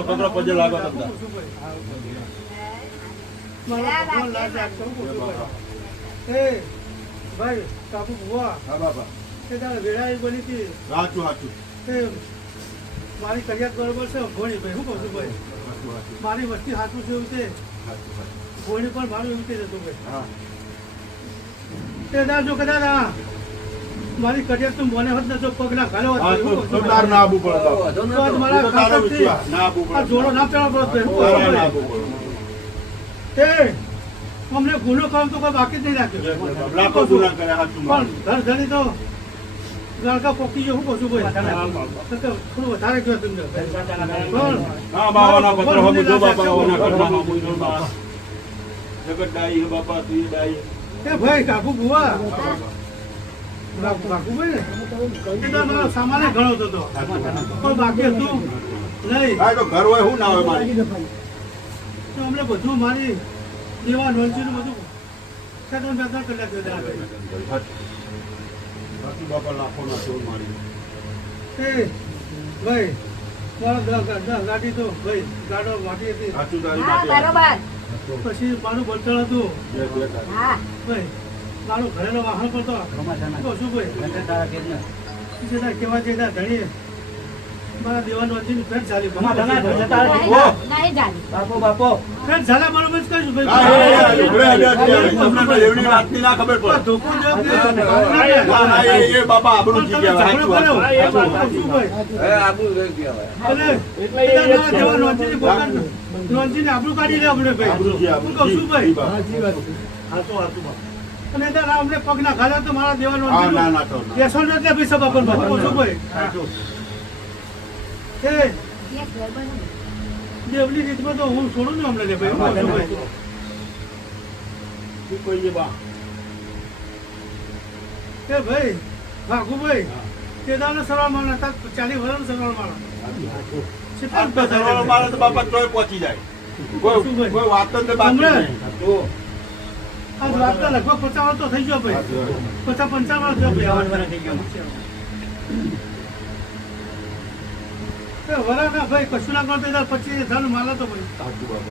પકડો પજે લાગો તમને ભાઈ કાપુ ભુવા હા બાબા એ તારે વેળાઈ બની હતી સાચું સાચું મારી કરિયાત બરોબર છે ઘોડી ભાઈ શું કહું છું ભાઈ મારી વસ્તી સાચું છે એવું છે ઘોડી પણ મારું એવું જ હતું ભાઈ એ દાદા જો કદાચ મારી કરિયાત તું મને હોત ને જો પગ ના ઘાલો તાર ના આબુ પડે જોડો ના પેલો પડે અમને ગુનો કામ તો કોઈ બાકી જ નહીં રાખ્યો પણ ઘર ધણી તો લડકા પોકી ગયો શું કહું છું ભાઈ થોડું વધારે ગયો તમને એ ભાઈ કાકુ બુવા સામાન્ય ઘણો હતો પણ બાકી હતું નહીં ઘર હોય શું ના હોય મારી અમને બધું મારી દેવા નોંધી નું બધું કલાક બાપા લાખો ના ચોર મારી ભાઈ મારા ગાડી તો ભાઈ ગાડો વાટી હતી પછી મારું બળતણ હતું ભાઈ મારું ઘરેલો વાહન કરતો શું ભાઈ કેવા છે ધણી મારા દેવાનું હતી ફેટ ચાલી બાપો ફેટ ઝાલા બરોબર જ કહીશું ભાઈ આબરૂ કાઢી લે આપણે ભાઈ અને અમને પગ ના ખાલા તો મારા દેવાનું પૈસા બાપર ભાઈ દેવની રીતમાં તો હું છોડું ને અમને ભાઈ ભાગુભાઈ તે દાને સરળ માણસ હતા 40 વર્ષ સરળ માણસ બાપા તોય પહોંચી જાય કોઈ વાત જ આજ વાત લગભગ 50 વર્ષ તો થઈ ગયો ભાઈ 50-55 વર્ષ થઈ ગયો વરા ના ભાઈ કશું ના કરતો 25 ધન માલા તો ભાઈ